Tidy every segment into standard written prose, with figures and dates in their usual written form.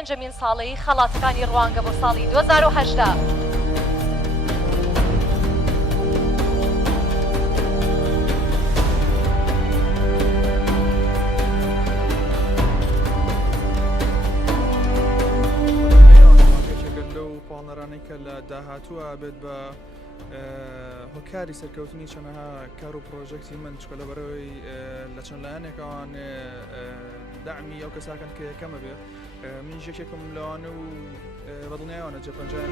پێنجەمین ساڵی خەڵاتەکانی ڕوانگە بۆ ساڵی 2018. پاڵنەرانەی کە لە داهاتووە بێت بە هۆکاری سەرکەوتنی چەنەها کار و پرۆژێکتی من چکە لەبەرەوەی لە چەند لایەنێکەوان داعمی ئەو کەساکەن کە یەکەمە بێ من یەکێکم لەوانە و بەدڵنیایانە جێپەنجیان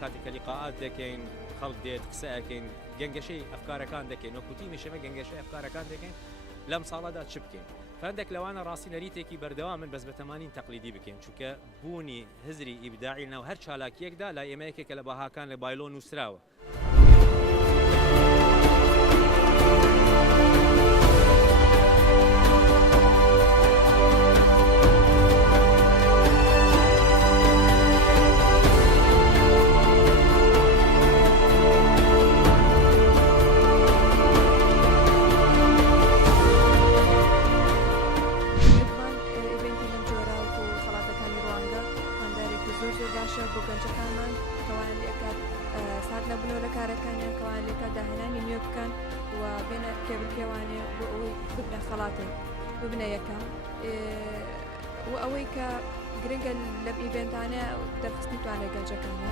کاتێککە لیقاعات دەکەین خەڵک دێت قسەکەین گەنگەشەی ئەفکارەکان دەکەین وەکوتی میشەمە گەنگەشەی ئەفکارەکان دەکەین لەم ساڵەدا چ بکەین فەندێک لەوانە ڕاستی نەریتێکی بەردەوام من بەس بەتەمانین تەقلیدی بکەین چونکە بوونی هزری ئیبداعی ناو هەر چالاکیەکدا لای ئێمەیەکێکە لە باهاکان لە بایلۆ نووسراوە. زۆر باشە بۆ گەنجەکانمان کەوان لێکات سات نەبوونەوە لە کارەکانیان کەوان لێکات داهێنانی نوێ بکەن و بێنە کێبلکێوانێ بۆ ئەوەی ببنە خەڵاتێک ببنە یەکەم و ئەوەی کە گرنگە لەم ئیڤێنتانە دەرخستنی توانێت گەنجەکانە.